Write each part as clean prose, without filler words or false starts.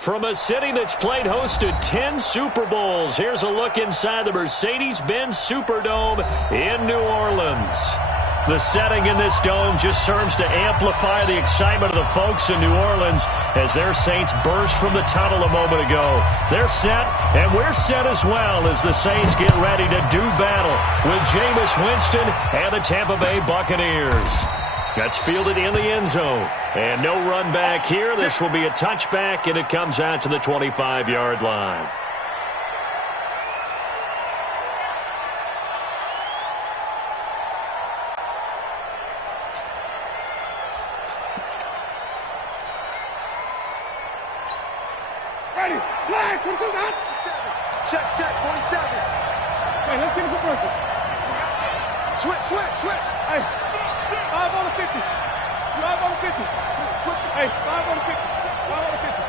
From a city that's played host to 10 Super Bowls, here's a look inside the Mercedes-Benz Superdome in New Orleans. The setting in this dome just serves to amplify the excitement of the folks in New Orleans as their Saints burst from the tunnel a moment ago. They're set, and we're set as well as the Saints get ready to do battle with Jameis Winston and the Tampa Bay Buccaneers. That's fielded in the end zone. And no run back here. This will be a touchback, and it comes out to the 25-yard line. Ready, flag, 22, man. Check, 47. Hey, let's get it for perfect. Switch. Hey, 5 on the 50. 5 on the 50. Switch. Hey, 5 on the 50. 5 on the 50.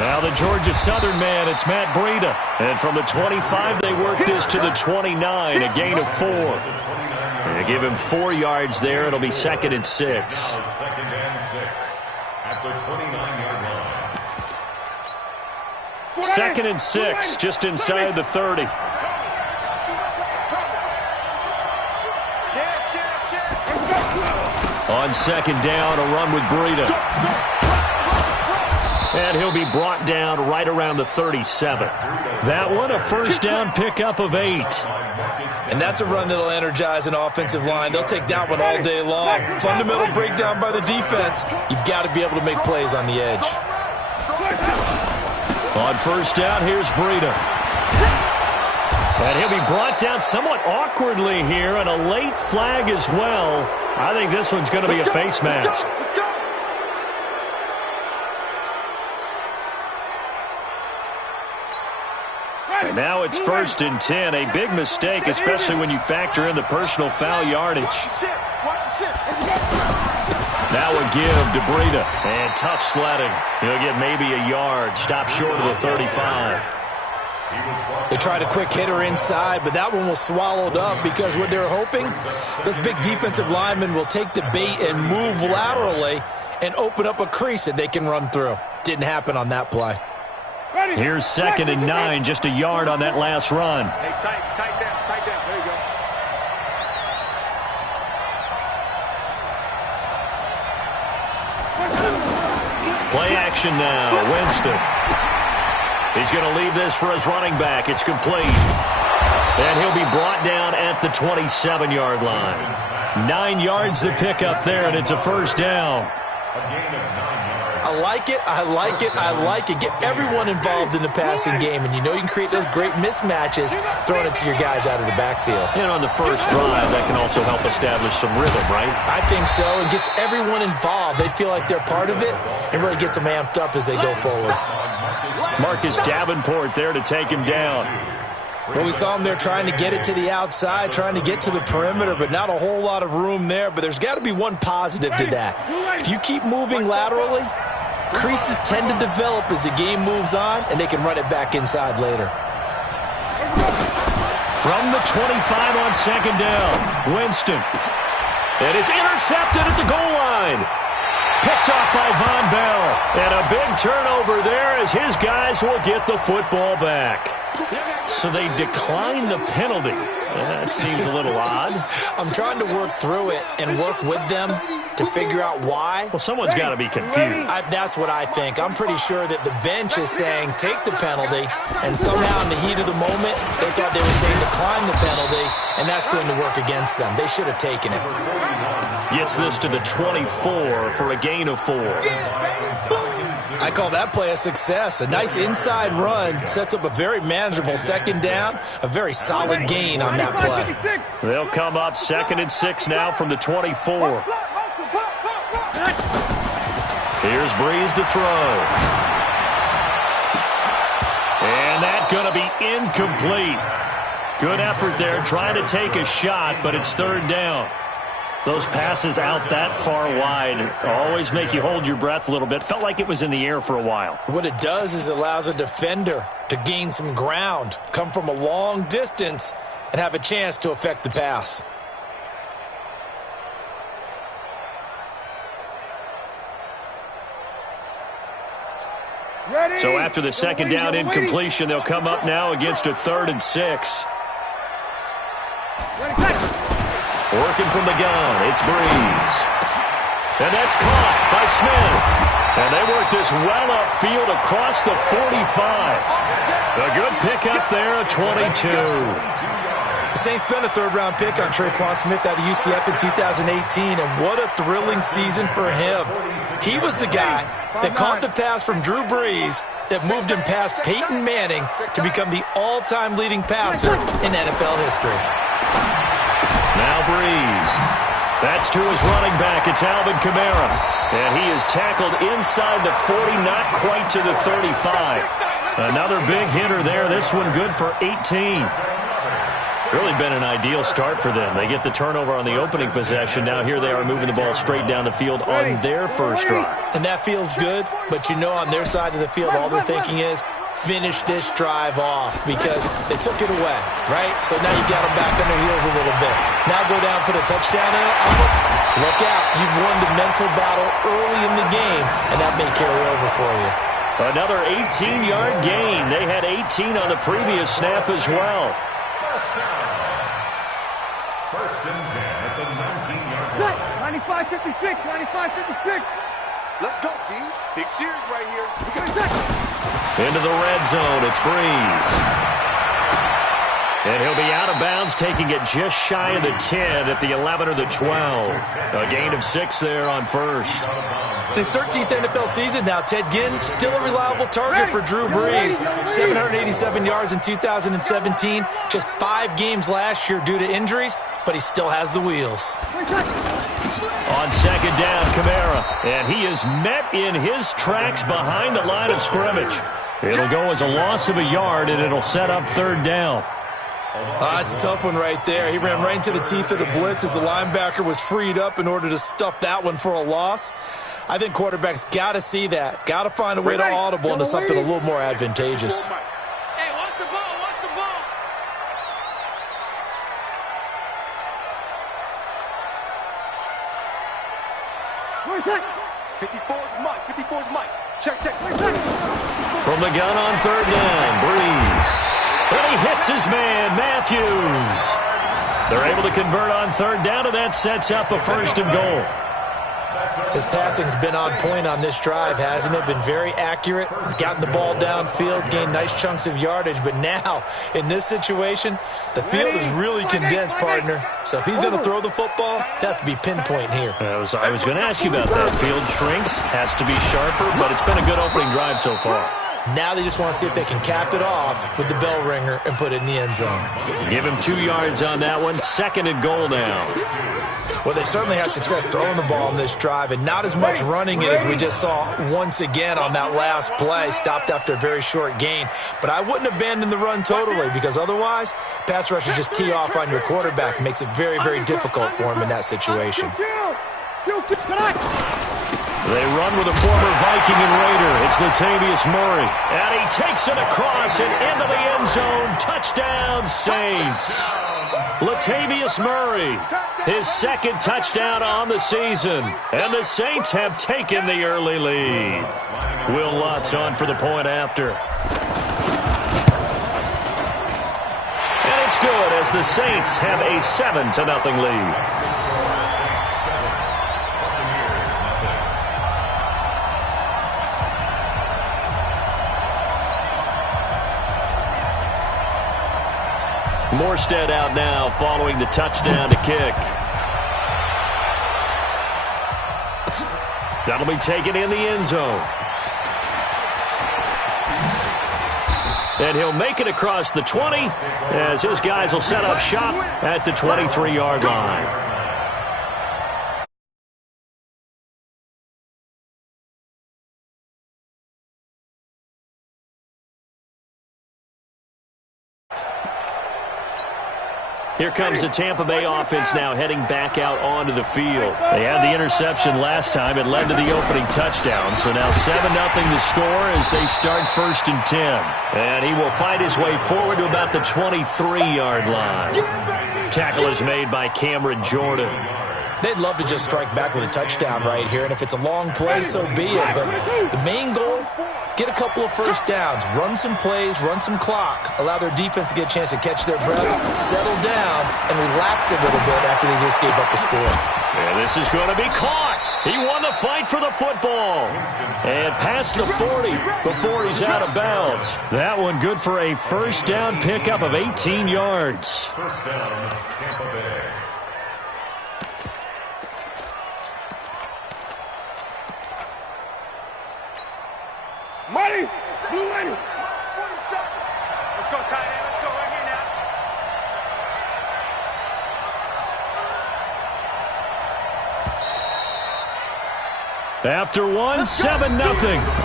Now the Georgia Southern man, it's Matt Breida. And from the 25, they work this to the 29, a gain of 4. They give him 4 yards there. It'll be 2nd and 6. Second and 6 at the 29-yard line. 2nd and 6, just inside the 30. On 2nd down, a run with Breida. And he'll be brought down right around the 37. That one, a first down pickup of 8. And that's a run that'll energize an offensive line. They'll take that one all day long. Fundamental breakdown by the defense. You've got to be able to make plays on the edge. On first down, here's Breida. And he'll be brought down somewhat awkwardly here, and a late flag as well. I think this one's going to be a face mask. And now it's 1st and 10. A big mistake, especially when you factor in the personal foul yardage. Now a give to Breida. And tough sledding. He'll get maybe a yard. Stop short of the 35. They tried a quick hitter inside, but that one was swallowed up because what they're hoping, those big defensive linemen will take the bait and move laterally and open up a crease that they can run through. Didn't happen on that play. Here's 2nd and 9, just a yard on that last run. Hey, tight down. There you go. Play action now. Winston. He's going to leave this for his running back. It's complete. And he'll be brought down at the 27-yard line. 9 yards to pick up there, and it's a first down. I like it. Get everyone involved in the passing game, and you know you can create those great mismatches throwing it to your guys out of the backfield. And on the first drive, that can also help establish some rhythm, right? I think so. It gets everyone involved. They feel like they're part of it and really gets them amped up as they go forward. Marcus Davenport there to take him down. Well, we saw him there trying to get it to the outside, trying to get to the perimeter, but not a whole lot of room there. But there's got to be one positive to that. If you keep moving laterally, creases tend to develop as the game moves on, and they can run it back inside later. From the 25 on 2nd down, Winston. And it's intercepted at the goal line. Picked off by Von Bell. And a big turnover there as his guys will get the football back. So they decline the penalty. That seems a little odd. I'm trying to work through it and work with them to figure out why. Well, someone's got to be confused. That's what I think. I'm pretty sure that the bench is saying take the penalty, and somehow in the heat of the moment, they thought they were saying decline the penalty, and that's going to work against them. They should have taken it. Gets this to the 24 for a gain of 4. I call that play a success. A nice inside run sets up a very manageable 2nd down, a very solid gain on that play. They'll come up 2nd and 6 now from the 24. Here's Breeze to throw. And that's going to be incomplete. Good effort there trying to take a shot, but it's 3rd down. Those passes out that far wide always make you hold your breath a little bit. Felt like it was in the air for a while. What it does is it allows a defender to gain some ground, come from a long distance, and have a chance to affect the pass. So after the second down incompletion, they'll come up now against a 3rd and 6. Working from the gun, it's Breeze. And that's caught by Smith. And they work this well upfield across the 45. A good pickup there, a 22. The Saints spent a 3rd-round pick on Traquan Smith out of UCF in 2018, and what a thrilling season for him. He was the guy that caught the pass from Drew Brees that moved him past Peyton Manning to become the all-time leading passer in NFL history. Now Breeze. That's to his running back. It's Alvin Kamara. And he is tackled inside the 40, not quite to the 35. Another big hitter there. This one good for 18. Really been an ideal start for them. They get the turnover on the opening possession. Now here they are moving the ball straight down the field on their first drive. And that feels good, but you know on their side of the field all they're thinking is finish this drive off because they took it away, right? So now you got them back on their heels a little bit. Now go down, put a touchdown in it. Look out. You've won the mental battle early in the game, and that may carry over for you. Another 18-yard gain. They had 18 on the previous snap as well. First and 10 at the 19-yard line. 95-56, 95-56. Let's go, D. Big series right here. We got a second. Into the red zone, it's Breeze. And he'll be out of bounds, taking it just shy of the 10 at the 11 or the 12. A gain of 6 there on first. In his 13th NFL season now, Ted Ginn still a reliable target for Drew Brees. 787 yards in 2017, just 5 games last year due to injuries, but he still has the wheels. On second down, Kamara, and he is met in his tracks behind the line of scrimmage. It'll go as a loss of a yard, and it'll set up 3rd down. It's a tough one right there. He ran right into the teeth of the blitz as the linebacker was freed up in order to stuff that one for a loss. I think quarterbacks got to see that. Got to find a way to audible into something a little more advantageous. Hey, watch the ball, watch the ball. Where's that? 54's Mike, 54's Mike. Check. From the gun on 3rd down, Breeze. And he hits his man, Matthews. They're able to convert on 3rd down, and that sets up a 1st and goal. His passing's been on point on this drive, hasn't it? Been very accurate, gotten the ball downfield, gained nice chunks of yardage. But now, in this situation, the field is really condensed, partner. So if he's going to throw the football, that has to be pinpoint here. I was going to ask you about that. Field shrinks, has to be sharper, but it's been a good opening drive so far. Now they just want to see if they can cap it off with the bell ringer and put it in the end zone. Give him 2 yards on that one. 2nd and goal now. Well, they certainly had success throwing the ball in this drive and not as much running it as we just saw once again on that last play. Stopped after a very short gain. But I wouldn't abandon the run totally because otherwise, pass rushers just tee off on your quarterback. Makes it very, very difficult for him in that situation. They run with a former Viking and Raider. It's Latavius Murray. And he takes it across and into the end zone. Touchdown, Saints. Latavius Murray, his 2nd touchdown on the season. And the Saints have taken the early lead. Will Lutz on for the point after. And it's good as the Saints have a 7-0 lead. Morstead out now following the touchdown to kick. That'll be taken in the end zone. And he'll make it across the 20 as his guys will set up shop at the 23-yard line. Here comes the Tampa Bay offense now heading back out onto the field. They had the interception last time. It led to the opening touchdown. So now 7-0 to score as they start 1st and 10. And he will fight his way forward to about the 23-yard line. Tackle is made by Cameron Jordan. They'd love to just strike back with a touchdown right here. And if it's a long play, so be it. But the main goal get a couple of first downs, run some plays, run some clock, allow their defense to get a chance to catch their breath, settle down, and relax a little bit after they just gave up a score. And this is going to be caught. He won the fight for the football. And past the 40 before he's out of bounds. That one good for a first down pickup of 18 yards. First down, Tampa Bay. Marty, blue lady. 47. Let's go, tight end. Let's go right here now. After one, 7-0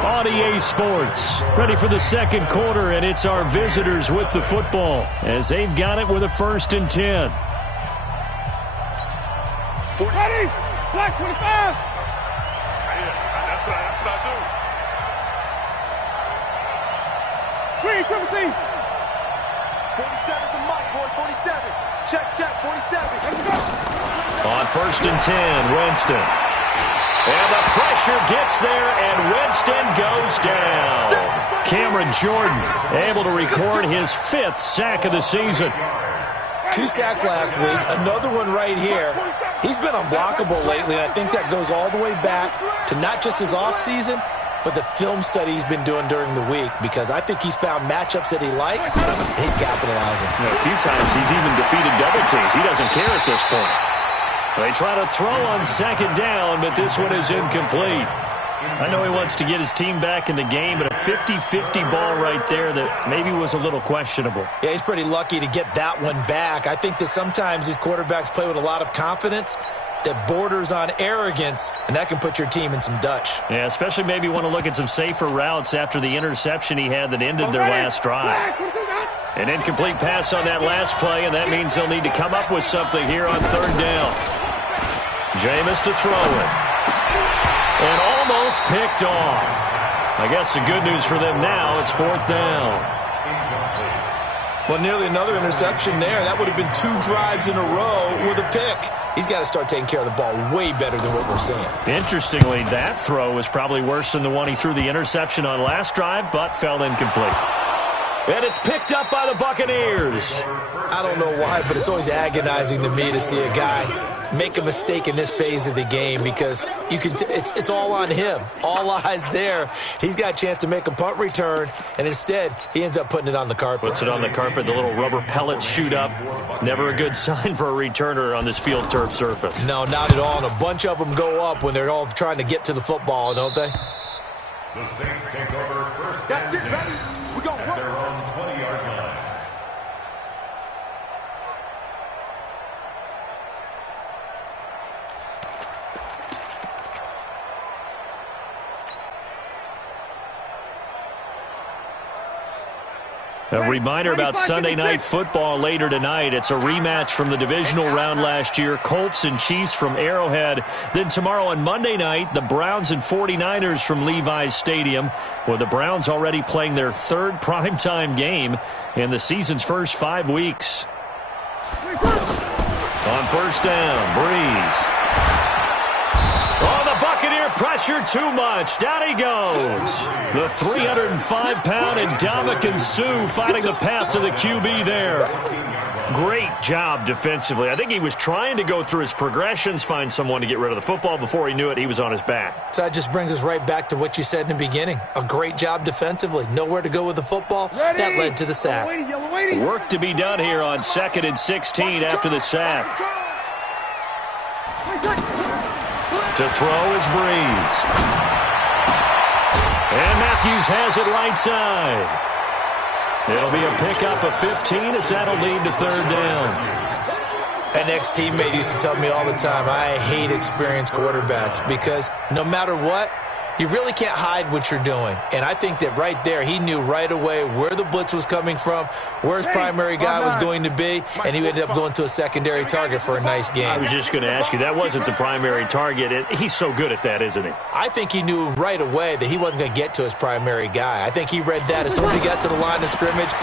on EA Sports. Ready for the second quarter, and it's our visitors with the football as they've got it with a 1st and 10. Ready? Black 25. That's what I do. Green, triple T. 47's the mic, boy. 47. Check, 47. Let's go. On 1st and 10, Winston. And the pressure gets there, and Winston goes down. Cameron Jordan able to record his 5th sack of the season. 2 sacks last week, another one right here. He's been unblockable lately, and I think that goes all the way back to not just his offseason, but the film study he's been doing during the week, because I think he's found matchups that he likes, and he's capitalizing. A few times he's even defeated double teams. He doesn't care at this point. They try to throw on 2nd down, but this one is incomplete. I know he wants to get his team back in the game, but a 50-50 ball right there that maybe was a little questionable. Yeah, he's pretty lucky to get that one back. I think that sometimes these quarterbacks play with a lot of confidence that borders on arrogance, and that can put your team in some Dutch. Yeah, especially maybe want to look at some safer routes after the interception he had that ended their last drive. An incomplete pass on that last play, and that means they'll need to come up with something here on 3rd down. Jameis to throw it. And almost picked off. I guess the good news for them now, it's 4th down. Well, nearly another interception there. That would have been 2 drives in a row with a pick. He's got to start taking care of the ball way better than what we're seeing. Interestingly, that throw was probably worse than the one he threw the interception on last drive, but fell incomplete. And it's picked up by the Buccaneers. I don't know why, but it's always agonizing to me to see a guy make a mistake in this phase of the game, because you can it's all on him. All eyes there. He's got a chance to make a punt return, and instead he ends up putting it on the carpet. Puts it on the carpet. The little rubber pellets shoot up. Never a good sign for a returner on this field turf surface. No, not at all. And a bunch of them go up when they're all trying to get to the football, don't they? The Saints take over 1st That's and it, 10 baby. We're going to at their work. own 20-yard line. A reminder about Sunday Night Football later tonight. It's a rematch from the divisional round last year. Colts and Chiefs from Arrowhead. Then tomorrow on Monday night, the Browns and 49ers from Levi's Stadium, with the Browns already playing their 3rd primetime game in the season's first 5 weeks. On 1st down, Breeze. Oh, the Buccaneer pressure too much. Down he goes. The 305-pound Ndamukong Suh finding the path to the QB there. Great job defensively. I think he was trying to go through his progressions, find someone to get rid of the football. Before he knew it, he was on his back. So that just brings us right back to what you said in the beginning. A great job defensively. Nowhere to go with the football. That led to the sack. Work to be done here on 2nd and 16 after the sack. To throw is Breeze. And Matthews has it right side. It'll be a pickup of 15 as that'll lead to 3rd down. An ex-teammate used to tell me all the time, I hate experienced quarterbacks, because no matter what, you really can't hide what you're doing. And I think that right there, he knew right away where the blitz was coming from, where his primary guy was going to be, and he ended up going to a secondary target for a nice game. I was just going to ask you, that wasn't the primary target. He's so good at that, isn't he? I think he knew right away that he wasn't going to get to his primary guy. I think he read that as soon as he got to the line of scrimmage,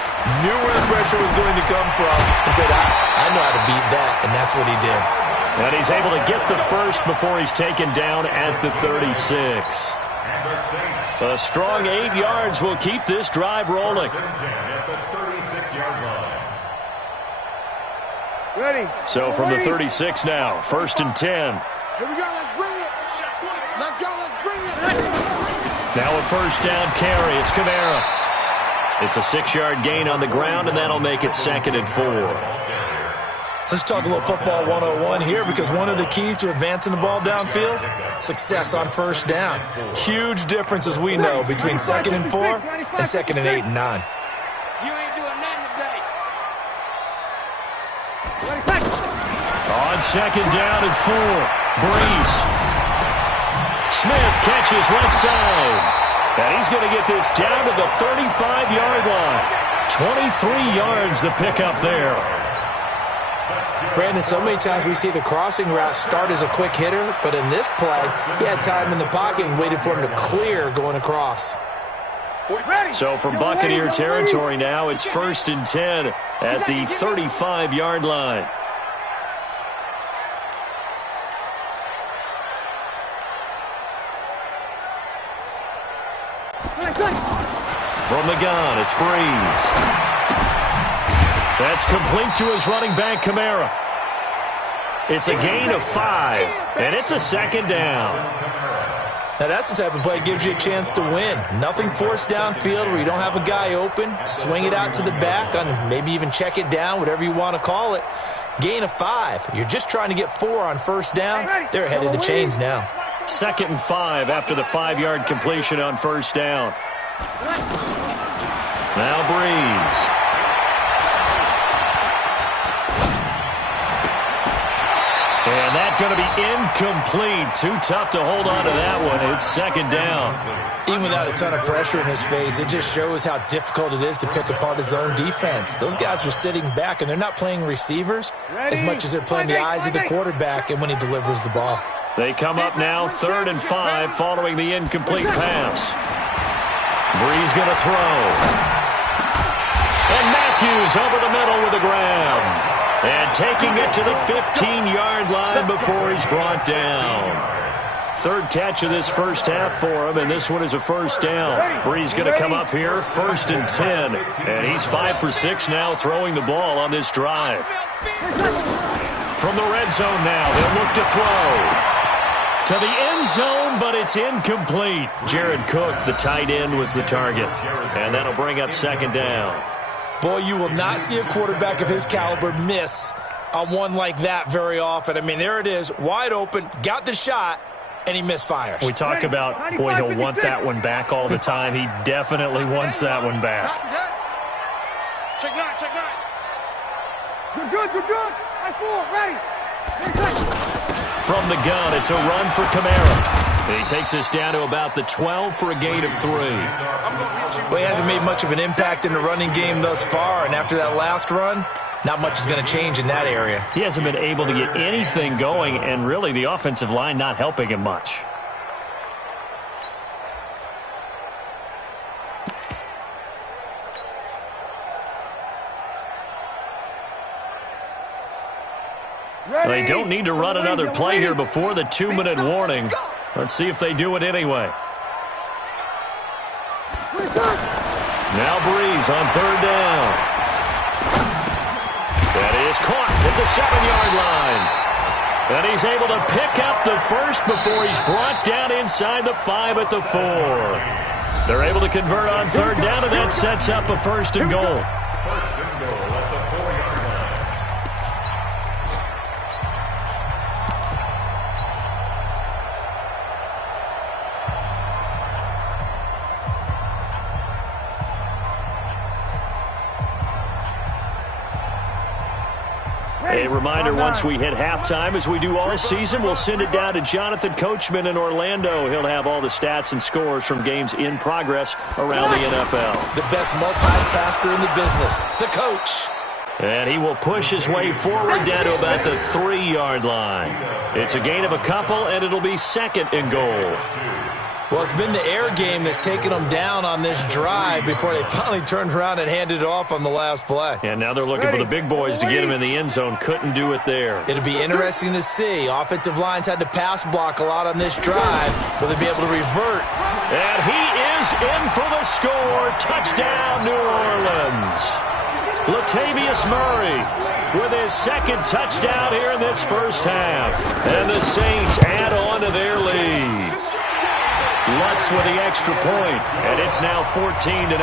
knew where the pressure was going to come from, and said, I know how to beat that, and that's what he did. And he's able to get the first before he's taken down at the 36. A strong 8 yards will keep this drive rolling. At the 36-yard line. Ready. So from the 36 now, 1st and 10. Here we go. Let's bring it. Let's go. Let's bring it. Now a 1st down carry. It's Kamara. It's a 6-yard gain on the ground, and that'll make it 2nd and 4. Let's talk a little football 101 here, because one of the keys to advancing the ball downfield, success on 1st down. Huge difference, as we know, between 2nd and 4 and 2nd and 8 and 9. You ain't doing nothing today. On 2nd down and 4, Breeze. Smith catches left side. And he's going to get this down to the 35-yard line. 23 yards the pickup there. Brandon, so many times we see the crossing route start as a quick hitter, but in this play, he had time in the pocket and waited for him to clear going across. So from Buccaneer territory now, it's 1st and 10 at the 35-yard line. From the gun, it's Breeze. That's complete to his running back, Kamara. It's a gain of 5, and it's a 2nd down. Now that's the type of play that gives you a chance to win. Nothing forced downfield where you don't have a guy open. Swing it out to the back, on maybe even check it down, whatever you want to call it. Gain of 5. You're just trying to get 4 on 1st down. They're ahead of the chains now. 2nd and 5 after the 5-yard completion on 1st down. Now Breeze. And that's going to be incomplete. Too tough to hold on to that one. It's 2nd down. Even without a ton of pressure in his face, it just shows how difficult it is to pick apart his own defense. Those guys are sitting back, and they're not playing receivers as much as they're playing the eyes of the quarterback and when he delivers the ball. They come up now 3rd and 5 following the incomplete pass. Breeze going to throw. And Matthews over the middle with the grab. And taking it to the 15-yard line before he's brought down. 3rd catch of this first half for him, and this one is a 1st down. Breeze going to come up here, 1st and 10. And he's 5 for 6 now throwing the ball on this drive. From the red zone now, they'll look to throw. To the end zone, but it's incomplete. Jared Cook, the tight end, was the target. And that'll bring up 2nd down. Boy, you will not see a quarterback of his caliber miss on one like that very often. I mean, there it is, wide open, got the shot, and he misfires. We talk about, boy, he'll want that one back all the time. He definitely wants that one back. Check 9, check 9. Good. I full, ready. From the gun, it's a run for Kamara. He takes us down to about the 12 for a gain of 3. Well, he hasn't made much of an impact in the running game thus far, and after that last run, not much is going to change in that area. He hasn't been able to get anything going, and really the offensive line not helping him much. They don't need to run another play here before the 2-minute warning. Let's see if they do it anyway. Now Breeze on 3rd down. That is caught at the 7-yard line. And he's able to pick up the first before he's brought down inside the 5 at the 4. They're able to convert on 3rd down, and that sets up a 1st and goal. 1st and goal at the 4-yard line. A reminder, once we hit halftime, as we do all season, we'll send it down to Jonathan Coachman in Orlando. He'll have all the stats and scores from games in progress around the NFL. The best multitasker in the business, the coach. And he will push his way forward down to about the 3-yard line. It's a gain of a couple, and it'll be 2nd and goal. Well, it's been the air game that's taken them down on this drive before they finally turned around and handed it off on the last play. And now they're looking for the big boys to get him in the end zone. Couldn't do it there. It'll be interesting to see. Offensive lines had to pass block a lot on this drive. Will they be able to revert? And he is in for the score. Touchdown, New Orleans. Latavius Murray with his second touchdown here in this first half. And the Saints add on to their lead. Lutz with the extra point, and it's now 14-0.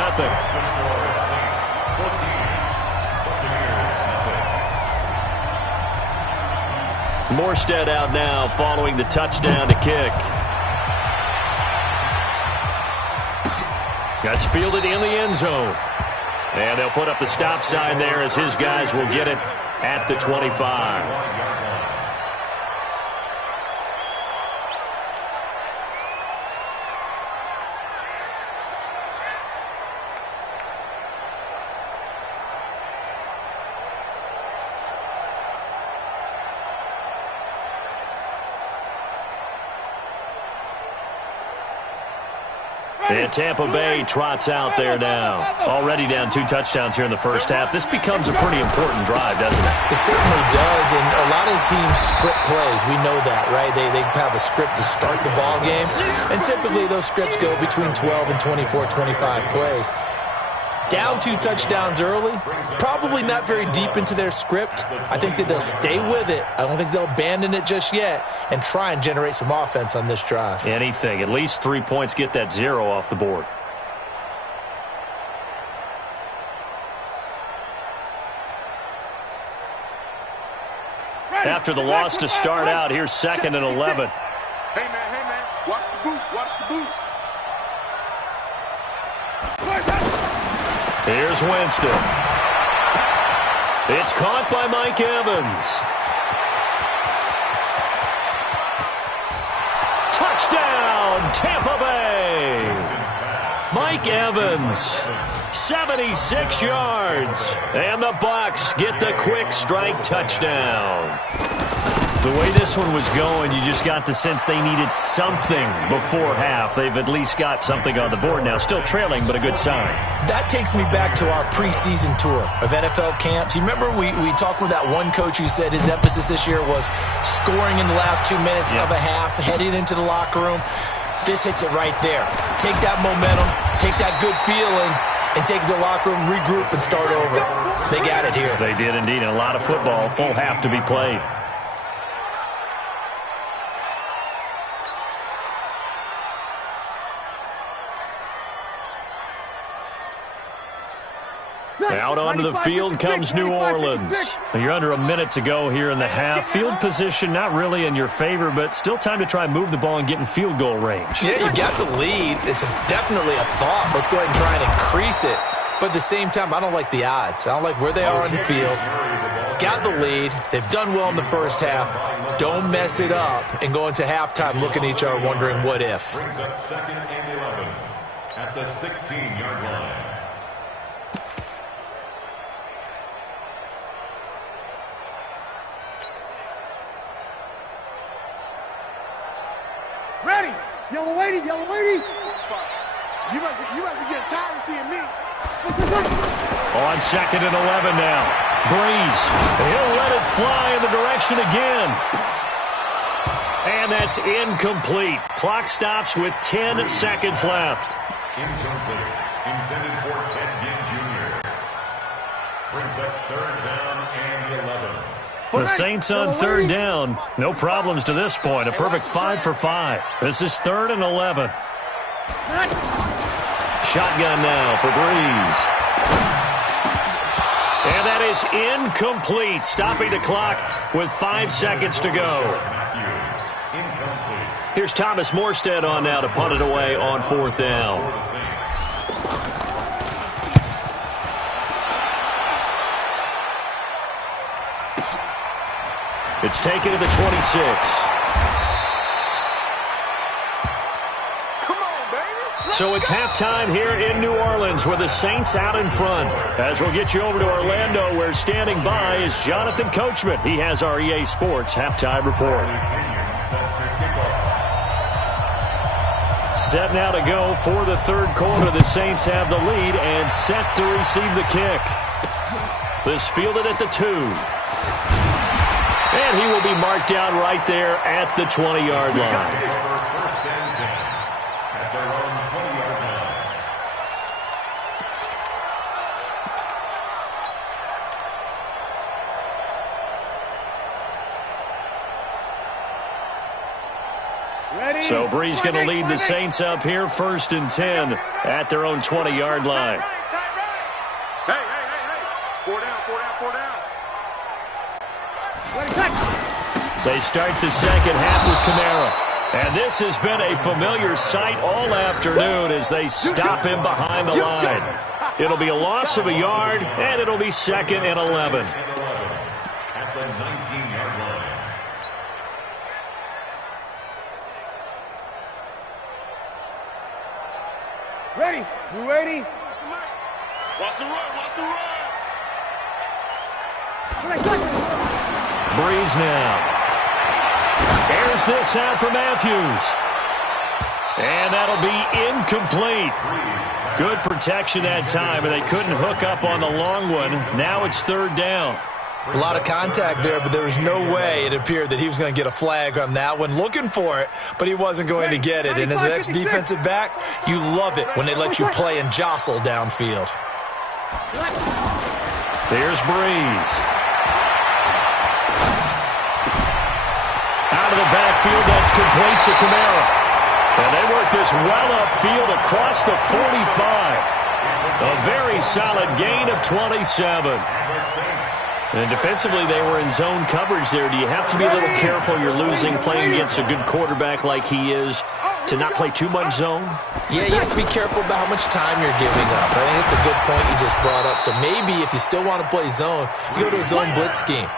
Morstead out now following the touchdown to kick. That's fielded in the end zone. And they'll put up the stop sign there as his guys will get it at the 25. And Tampa Bay trots out there now. Already down 2 touchdowns here in the first half. This becomes a pretty important drive, doesn't it? It certainly does, and a lot of teams script plays. We know that, right? They have a script to start the ball game, and typically those scripts go between 12 and 24, 25 plays. Down 2 touchdowns early, probably not very deep into their script. I think that they'll stay with it. I don't think they'll abandon it just yet and try and generate some offense on this drive. Anything. At least 3 points, get that 0 off the board. After the loss to start out, here's 2nd and 11. Hey, man, watch the boot, watch the boot. Here's Winston. It's caught by Mike Evans. Touchdown, Tampa Bay. Mike Evans, 76 yards. And the Bucs get the quick strike touchdown. The way this one was going, you just got the sense they needed something before half. They've at least got something on the board now. Still trailing, but a good sign. That takes me back to our preseason tour of NFL camps. You remember we talked with that one coach who said his emphasis this year was scoring in the last 2 minutes of a half, heading into the locker room. This hits it right there. Take that momentum, take that good feeling, and take it to the locker room, regroup, and start over. They got it here. They did indeed, and a lot of football, full half to be played. Out onto the field comes New Orleans. You're under a minute to go here in the half. Field position not really in your favor, but still time to try and move the ball and get in field goal range. Yeah, you got the lead. It's definitely a thought. Let's go ahead and try and increase it. But at the same time, I don't like the odds. I don't like where they are on the field. Got the lead. They've done well in the first half. Don't mess it up and go into halftime looking at each other wondering what if. Brings up 2nd and 11 at the 16-yard line. Ready! Yellow lady, yellow lady! You must be getting tired of seeing me. On 2nd and 11 now. Breeze. He'll let it fly in the direction again. And that's incomplete. Clock stops with 10 seconds left. Incomplete. Intended for Ted Ginn Jr. Brings up 3rd down and 11. The Saints on 3rd down. No problems to this point. A perfect 5 for 5. This is 3rd and 11. Shotgun now for Breeze. And that is incomplete. Stopping the clock with 5 seconds to go. Here's Thomas Morstead on now to punt it away on 4th down. It's taken to the 26. So it's halftime here in New Orleans with the Saints out in front. As we'll get you over to Orlando, where standing by is Jonathan Coachman. He has our EA Sports halftime report. Set now to go for the third quarter. The Saints have the lead and set to receive the kick. This fielded at the 2. And he will be marked down right there at the 20-yard line. First and 10 at their own 20-yard line. Ready? So Brees going to lead the Saints up here, first and 10 at their own 20-yard line. Hey. 4 down. They start the second half with Kamara. And this has been a familiar sight all afternoon as they stop him behind the line. It'll be a loss of a yard, and it'll be second and 11. At the 19-yard line. Ready? You ready? Watch the run. Brees now. Airs this out for Matthews. And that'll be incomplete. Good protection that time, and they couldn't hook up on the long one. Now it's third down. A lot of contact there, but there was no way it appeared that he was going to get a flag on that one. Looking for it, but he wasn't going to get it. And as an ex-defensive back, you love it when they let you play and jostle downfield. There's Brees. Out of the backfield, that's complete to Kamara. And they work this well upfield across the 45. A very solid gain of 27. And defensively, they were in zone coverage there. Do you have to be a little careful you're losing playing against a good quarterback like he is to not play too much zone? Yeah, you have to be careful about how much time you're giving up. I think it's a good point you just brought up. So maybe if you still want to play zone, you go to a zone blitz scheme.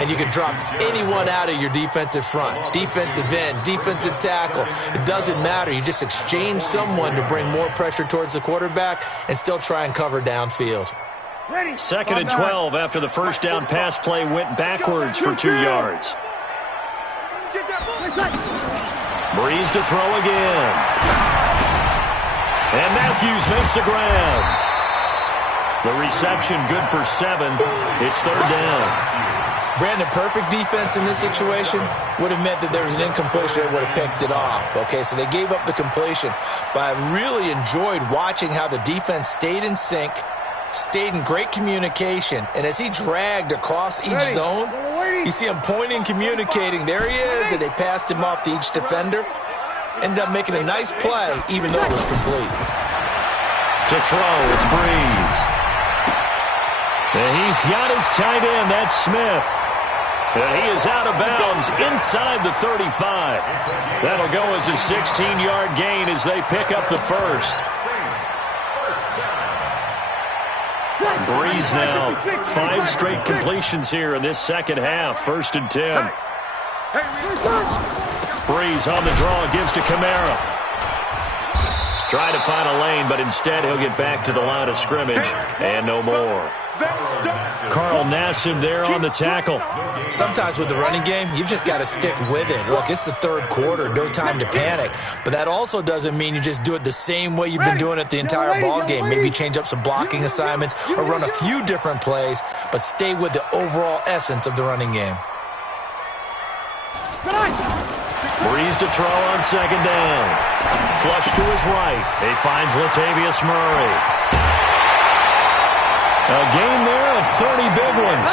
And you can drop anyone out of your defensive front, defensive end, defensive tackle. It doesn't matter. You just exchange someone to bring more pressure towards the quarterback and still try and cover downfield. Second and 12 after the first down pass play went backwards for 2 yards. Brees to throw again. And Matthews makes the grab. The reception good for 7. It's third down. Brandon, perfect defense in this situation would have meant that there was an incompletion that would have picked it off. Okay, so they gave up the completion. But I really enjoyed watching how the defense stayed in sync, stayed in great communication, and as he dragged across each zone, you see him pointing, communicating. There he is, and they passed him off to each defender. Ended up making a nice play, even though it was complete. To throw, it's Brees. And he's got his tight end, that's Smith. And he is out of bounds inside the 35. That'll go as a 16-yard gain as they pick up the first. Brees now, 5 straight completions here in this second half. First and 10. Brees on the draw, gives to Kamara. Trying to find a lane, but instead he'll get back to the line of scrimmage and no more. Carl Nassib there on the tackle. Sometimes with the running game, you've just got to stick with it. Look, it's the third quarter, no time to panic. But that also doesn't mean you just do it the same way you've been doing it the entire ball game. Maybe change up some blocking assignments or run a few different plays, but stay with the overall essence of the running game. Brees to throw on second down. Flush to his right. He finds Latavius Murray. A game there of 30 big ones.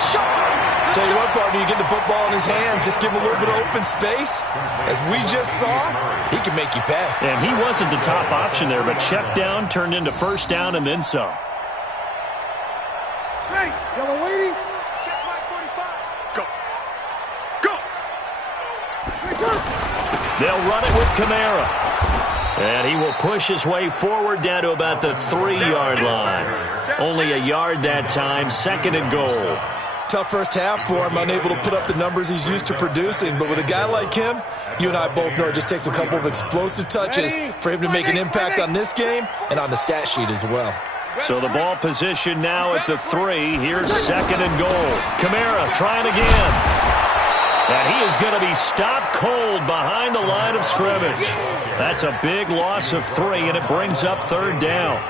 Tell you what, partner, you get the football in his hands, just give him a little bit of open space. As we just saw, he can make you pay. And he wasn't the top option there, but check down turned into first down and then some. Hey, yellow lady. Check my 45. Go. They'll run it with Kamara. And he will push his way forward down to about the 3-yard line. Only a yard that time, second and goal. Tough first half for him, unable to put up the numbers he's used to producing. But with a guy like him, you and I both know it just takes a couple of explosive touches for him to make an impact on this game and on the stat sheet as well. So the ball position now at the 3. Here's second and goal. Kamara trying again. And he is going to be stopped cold behind the line of scrimmage. That's a big loss of 3, and it brings up 3rd down.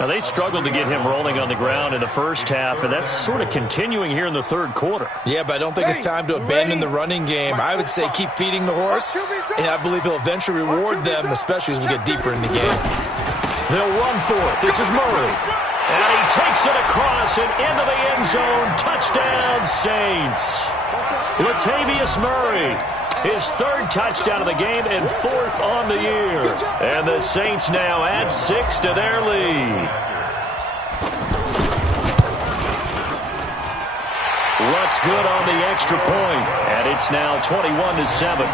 Now, they struggled to get him rolling on the ground in the first half, and that's sort of continuing here in the 3rd quarter. Yeah, but I don't think it's time to abandon the running game. I would say keep feeding the horse, and I believe he'll eventually reward them, especially as we get deeper in the game. They'll run for it. This is Murray. And he takes it across and into the end zone. Touchdown, Saints. Latavius Murray, his 3rd touchdown of the game and 4th on the year. And the Saints now add 6 to their lead. Luck's good on the extra point, and it's now 21-7.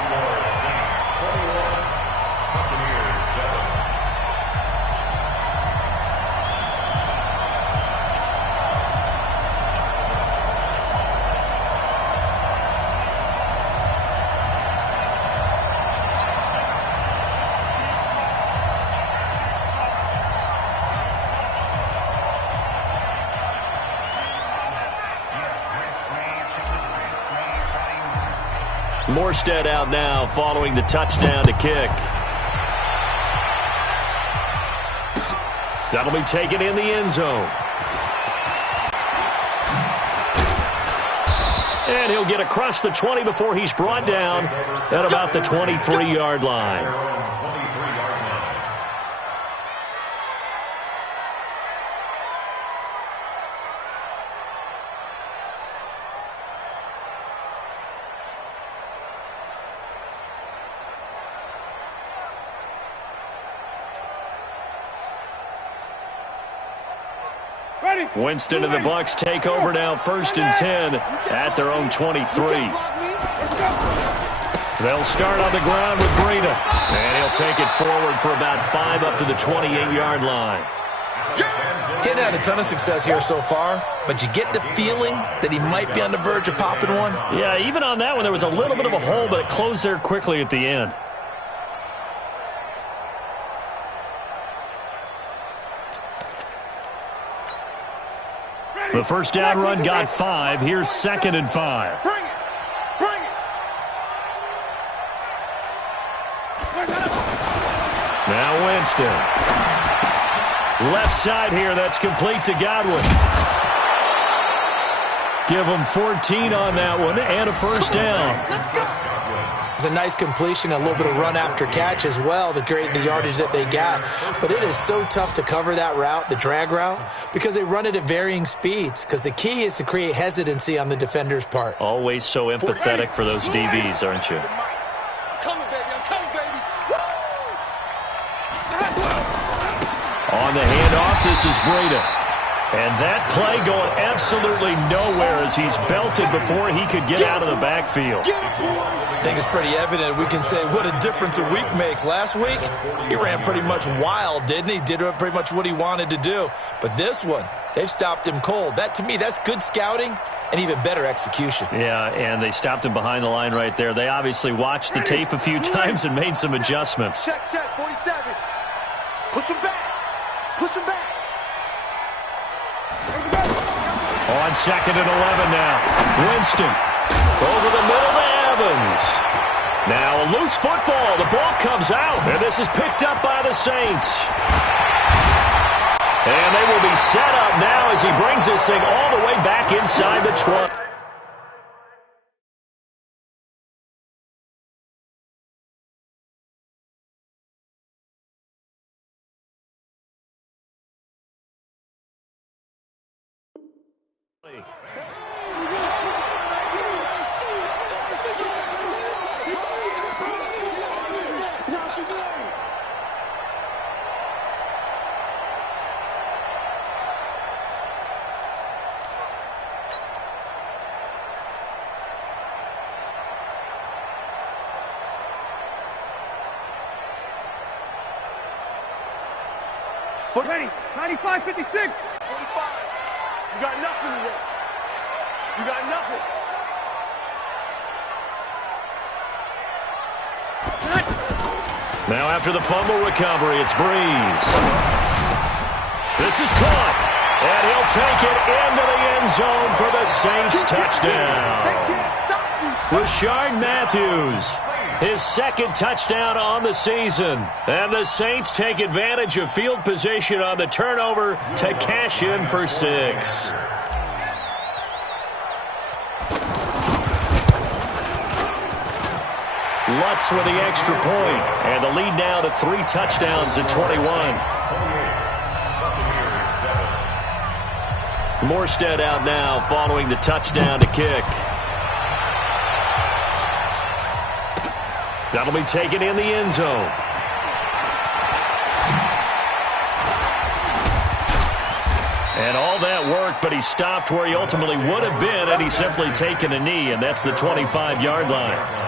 Morstead out now following the touchdown to kick. That'll be taken in the end zone. And he'll get across the 20 before he's brought down at about the 23-yard line. Winston and the Bucs take over now, 1st and 10 at their own 23. They'll start on the ground with Breida, and he'll take it forward for about 5 up to the 28-yard line. Getting had a ton of success here so far, but you get the feeling that he might be on the verge of popping one. Yeah, even on that one, there was a little bit of a hole, but it closed there quickly at the end. The first down run got 5. Here's 2nd and 5. Bring it. Bring it. Now Winston. Left side here. That's complete to Godwin. Give him 14 on that one and a first down. It's a nice completion, a little bit of run after catch as well to create the yardage that they got. But it is so tough to cover that route, the drag route, because they run it at varying speeds. Because the key is to create hesitancy on the defender's part. Always so empathetic for those DBs, aren't you? I'm coming, baby. I'm coming, baby. On the handoff, this is Breida. And that play going absolutely nowhere as he's belted before he could get out of the backfield. I think it's pretty evident. We can say what a difference a week makes. Last week, he ran pretty much wild, didn't he? Did pretty much what he wanted to do. But this one, they've stopped him cold. That, to me, that's good scouting and even better execution. Yeah, and they stopped him behind the line right there. They obviously watched the tape a few times and made some adjustments. Check, 47. Push him back. Push him back. On 2nd and 11 now. Winston over the middle to Evans. Now a loose football. The ball comes out, and this is picked up by the Saints. And they will be set up now as he brings this thing all the way back inside the 12. Ready, 95, 56. 45. You got nothing today. You got nothing. Now after the fumble recovery, it's Breeze. This is caught, and he'll take it into the end zone for the Saints touchdown. They can't stop Rashard Matthews, his second touchdown on the season. And the Saints take advantage of field position on the turnover to cash in for 6. Lutz with the extra point, and the lead now to 3 touchdowns at 21. Morstead out now following the touchdown to kick. That'll be taken in the end zone. And all that work, but he stopped where he ultimately would have been had he simply taken a knee, and that's the 25-yard line.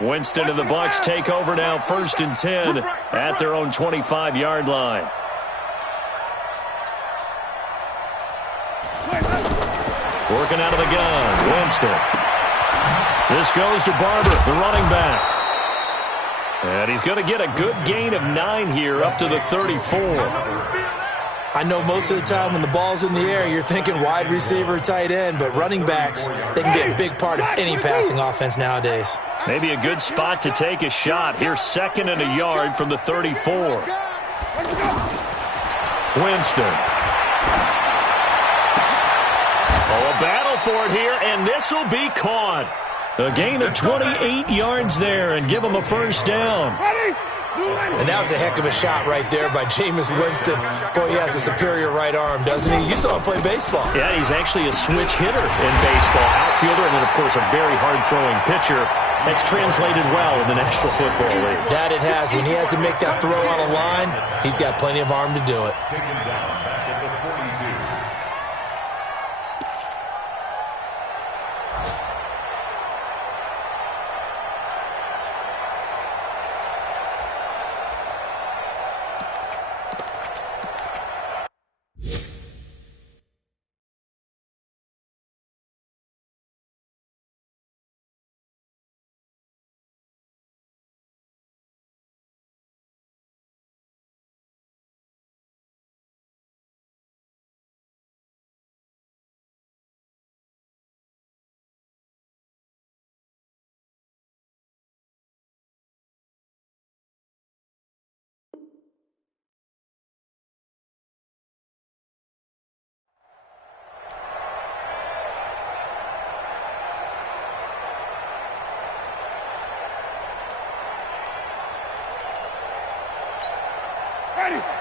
Winston and the Bucs take over now, 1st and 10 at their own 25-yard line. Working out of the gun, Winston. This goes to Barber, the running back. And he's going to get a good gain of 9 here, up to the 34. I know most of the time when the ball's in the air, you're thinking wide receiver, tight end, but running backs, they can be a big part of any passing offense nowadays. Maybe a good spot to take a shot. Here's 2nd and a yard from the 34. Winston. Oh, a battle for it here, and this will be caught. A gain of 28 yards there, and give him a 1st down. And that was a heck of a shot right there by Jameis Winston. Boy, he has a superior right arm, doesn't he? You saw him play baseball. Yeah, he's actually a switch hitter in baseball. Outfielder, and then, of course, a very hard-throwing pitcher. That's translated well in the National Football League. That it has. When he has to make that throw on a line, he's got plenty of arm to do it. Taken down back at the 42.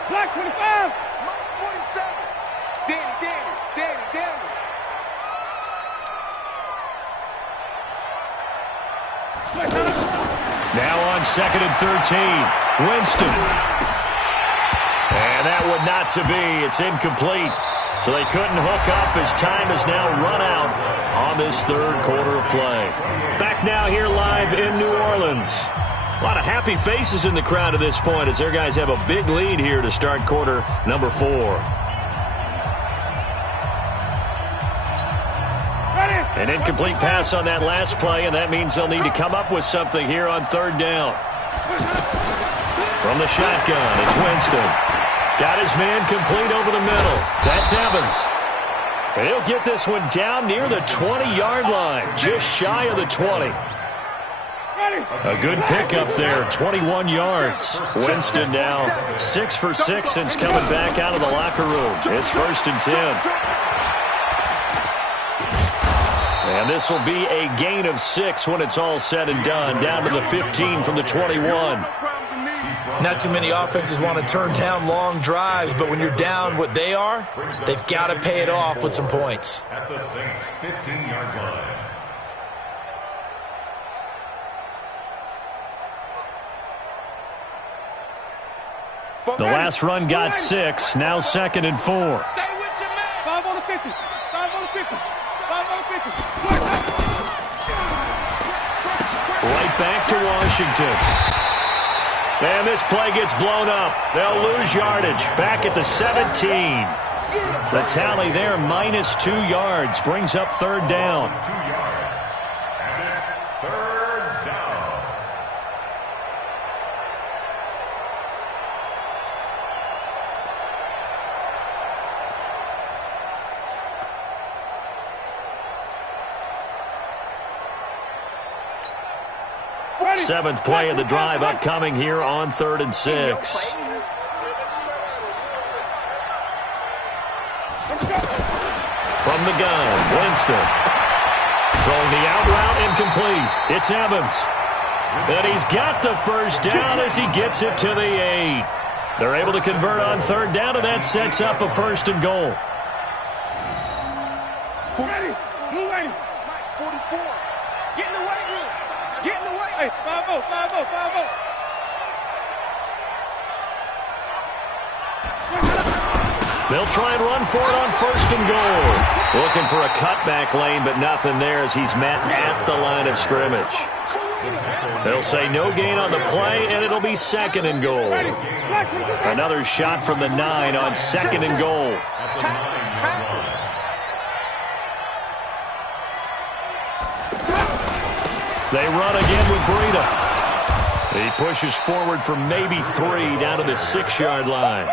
Black 25. Mike 47. Danny. Now on 2nd and 13. Winston. And that would not to be. It's incomplete. So they couldn't hook up as time has now run out on this 3rd quarter of play. Back now here live in New Orleans. A lot of happy faces in the crowd at this point as their guys have a big lead here to start quarter number 4. An incomplete pass on that last play, and that means they'll need to come up with something here on 3rd down. From the shotgun, it's Winston. Got his man complete over the middle. That's Evans. And he'll get this one down near the 20-yard line, just shy of the 20. A good pickup there, 21 yards. Winston now 6 for 6 since coming back out of the locker room. It's 1st and 10. And this will be a gain of 6 when it's all said and done, down to the 15 from the 21. Not too many offenses want to turn down long drives, but when you're down what they are, they've got to pay it off with some points. At the Saints' 15-yard line. The last run got 6, now 2nd and 4. Stay with your man. 5 on the 50. 5 on the 50. 5 on the 50. Right back to Washington. And this play gets blown up. They'll lose yardage back at the 17. The tally there, -2 yards, brings up third down. 2 yards. And it's third down. Seventh play of the drive upcoming here on 3rd and 6. From the gun, Winston. Throwing the out route incomplete. It's Evans. And he's got the first down as he gets it to the 8. They're able to convert on 3rd down, and that sets up a 1st and goal. Ready. Blue lane. Mike, 44. Get in the weight room. Get in the weight. Hey, 5-0, 5-0, 5-0. They'll try and run for it on 1st and goal. Looking for a cutback lane, but nothing there as he's met at the line of scrimmage. They'll say no gain on the play, and it'll be 2nd and goal. Another shot from the 9 on 2nd and goal. They run again with Breida. He pushes forward for maybe 3 down to the 6-yard line.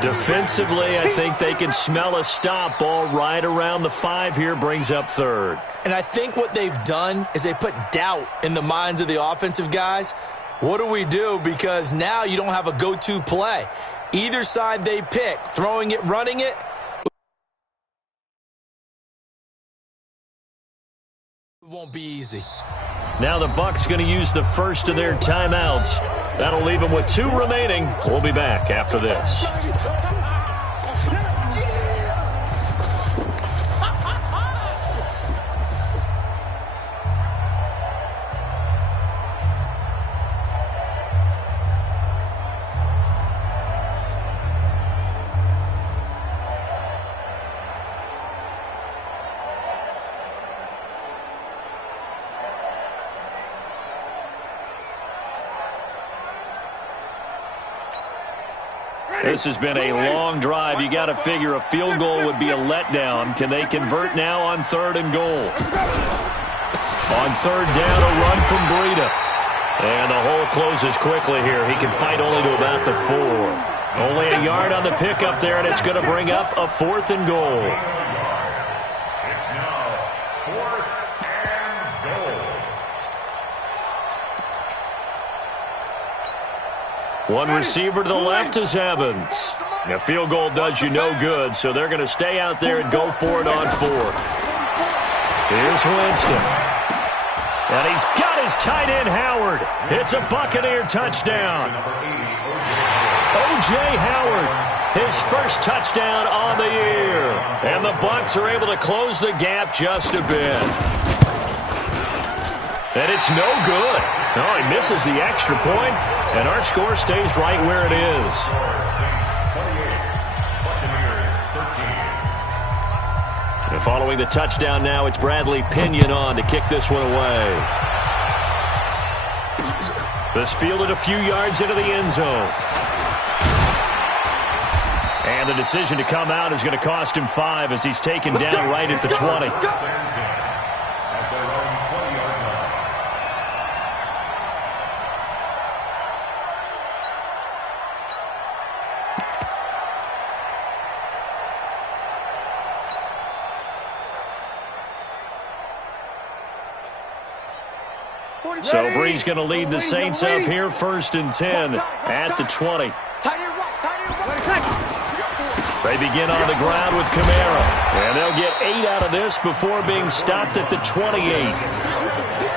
Defensively, I think they can smell a stop. Ball right around the 5 here, brings up 3rd. And I think what they've done is they put doubt in the minds of the offensive guys. What do we do? Because now you don't have a go-to play. Either side they pick, throwing it, running it, it won't be easy. Now the Bucs going to use the first of their timeouts. That'll leave them with 2 remaining. We'll be back after this. This has been a long drive. You got to figure a field goal would be a letdown. Can they convert now on 3rd and goal? On 3rd down, a run from Breida. And the hole closes quickly here. He can fight only to about the 4. Only a yard on the pickup there, and it's going to bring up a 4th and goal. It's now 4th and goal. One receiver to the left is Evans. A field goal does you no good, so they're going to stay out there and go for it on 4th. Here's Winston. And he's got his tight end, Howard. It's a Buccaneer touchdown. O.J. Howard, his first touchdown on the year. And the Bucs are able to close the gap just a bit. And it's no good. No, he misses the extra point, and our score stays right where it is. And following the touchdown now, it's Bradley Pinion on to kick this one away. This fielded a few yards into the end zone. And the decision to come out is going to cost him 5 as he's taken down right at the 20. So Bree's going to lead the Saints up here, 1st and 10 at the 20. They begin on the ground with Kamara, and they'll get 8 out of this before being stopped at the 28.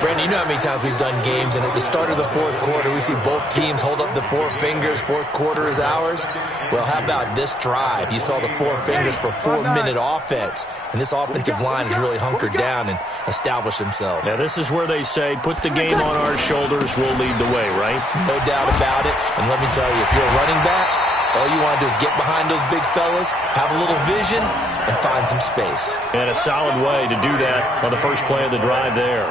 Brandon, you know how many times we've done games, and at the start of the 4th quarter, we see both teams hold up the 4 fingers, 4th quarter is ours. Well, how about this drive? You saw the 4 fingers for 4-minute offense, and this offensive line has really hunkered down and established themselves. Now, this is where they say, put the game on our shoulders, we'll lead the way, right? No doubt about it, and let me tell you, if you're a running back, all you want to do is get behind those big fellas, have a little vision, and find some space. And a solid way to do that on the first play of the drive there.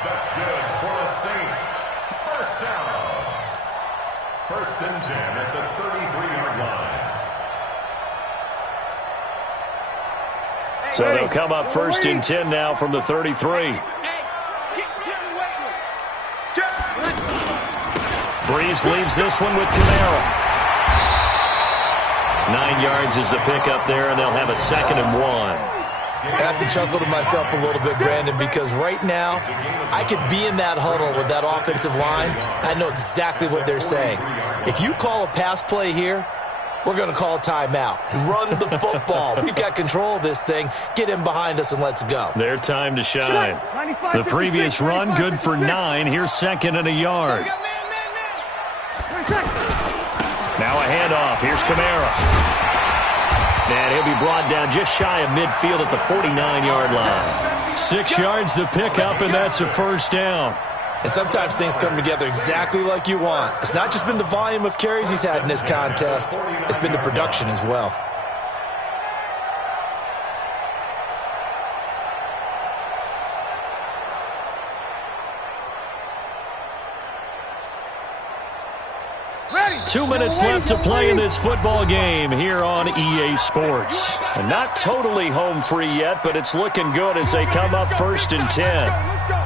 That's good for the Saints. First down. 1st and 10 at the 33-yard line. So they'll come up 1st and 10 now from the 33. Breeze leaves this one with Kamara. 9 yards is the pickup there, and they'll have a 2nd and 1. I have to chuckle to myself a little bit, Brandon, because right now I could be in that huddle with that offensive line. I know exactly what they're saying. If you call a pass play here, we're going to call a timeout. Run the football. We've got control of this thing. Get in behind us and let's go. Their time to shine. The previous run, good for 9. Here's 2nd and a yard. Now a handoff. Here's Kamara. And he'll be brought down just shy of midfield at the 49-yard line. 6 yards the pickup, and that's a 1st down. And sometimes things come together exactly like you want. It's not just been the volume of carries he's had in this contest. It's been the production as well. Ready. 2 minutes left to play in this football game here on EA Sports. And not totally home free yet, but it's looking good as they come up 1st and 10. Let's go.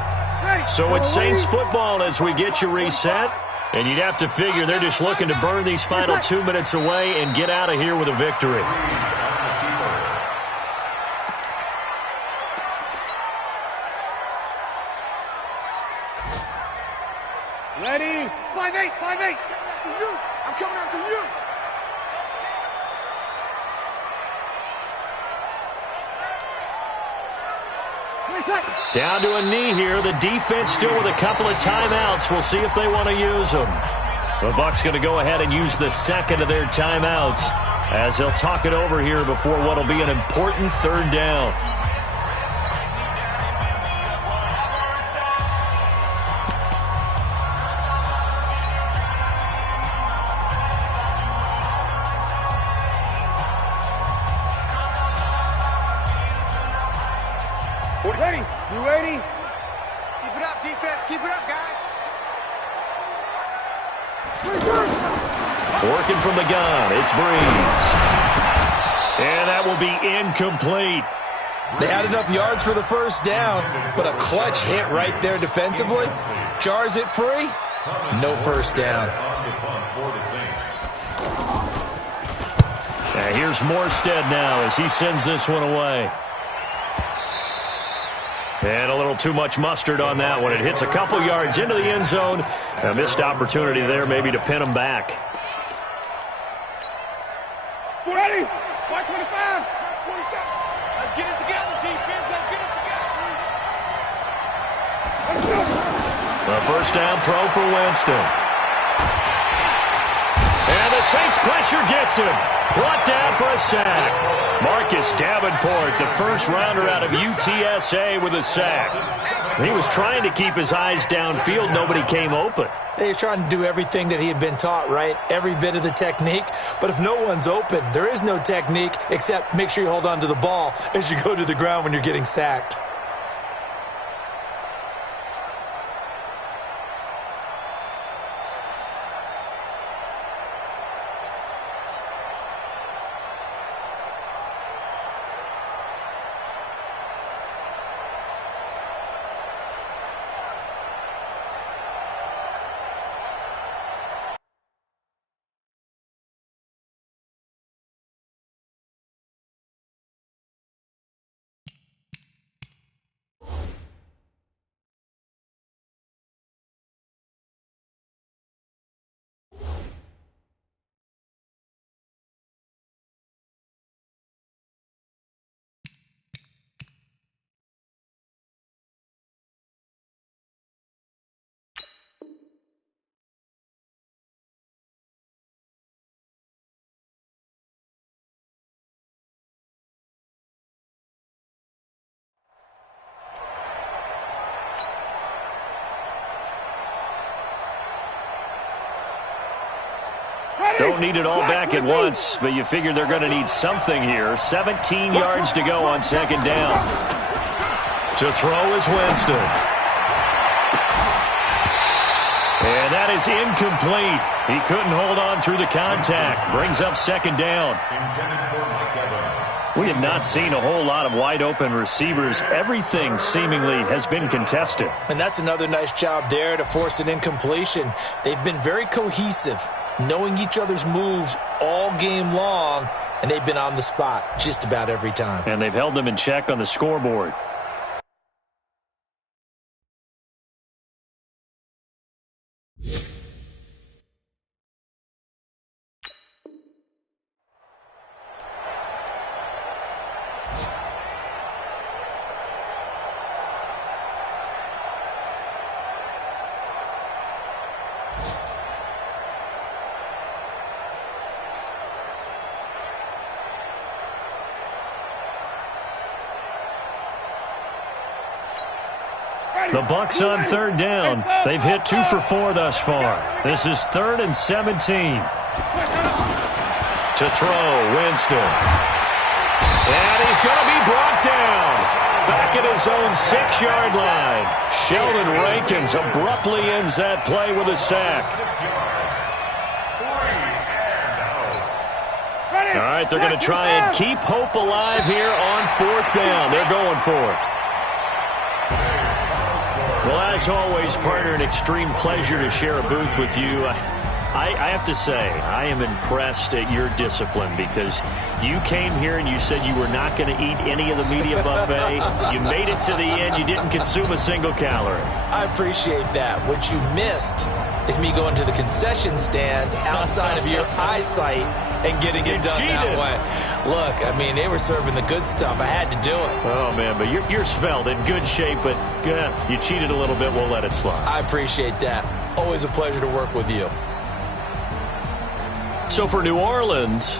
Ready. So it's Saints football as we get you reset. And you'd have to figure they're just looking to burn these final 2 minutes away and get out of here with a victory. Ready. 5-8, 5-8. I'm coming after you. Down to a knee here. The defense still with a couple of timeouts. We'll see if they want to use them. The Bucs going to go ahead and use the 2nd of their timeouts as they'll talk it over here before what will be an important 3rd down. Ready. You ready? Keep it up, defense. Keep it up, guys. Working from the gun, it's Breeze. And that will be incomplete. They had enough yards for the 1st down, but a clutch hit right there defensively. Jars it free. No 1st down. And here's Morstead now as he sends this one away. And a little too much mustard on that one. It hits a couple yards into the end zone. A missed opportunity there maybe to pin him back. Ready. 525. 47. Let's get it together, defense. Let's get it together. A 1st down throw for Winston. And the Saints pressure gets him. Brought down for a sack. Marcus Davenport, the 1st rounder out of UTSA with a sack. He was trying to keep his eyes downfield. Nobody came open. He's trying to do everything that he had been taught, right? Every bit of the technique. But if no one's open, there is no technique except make sure you hold on to the ball as you go to the ground when you're getting sacked. Don't need it all back at once, but you figure they're going to need something here. 17 yards to go on 2nd down. To throw is Winston. And that is incomplete. He couldn't hold on through the contact. Brings up 2nd down. Intended for Mike Evans. We have not seen a whole lot of wide-open receivers. Everything seemingly has been contested. And that's another nice job there to force an incompletion. They've been very cohesive, knowing each other's moves all game long, and they've been on the spot just about every time. And they've held them in check on the scoreboard. The Bucs on third down. They've hit 2 for 4 thus far. This is 3rd and 17. To throw, Winston. And he's going to be brought down. Back at his own 6-yard line. Sheldon Rankins abruptly ends that play with a sack. All right, they're going to try and keep hope alive here on 4th down. They're going for it. Well, as always, partner, an extreme pleasure to share a booth with you. I have to say, I am impressed at your discipline because you came here and you said you were not going to eat any of the media buffet. You made it to the end. You didn't consume a single calorie. I appreciate that. What you missed is me going to the concession stand outside of your eyesight and getting it done that way. Look, I mean, they were serving the good stuff. I had to do it. Oh, man, but you're svelte, in good shape, but you cheated a little bit. We'll let it slide. I appreciate that. Always a pleasure to work with you. So for New Orleans,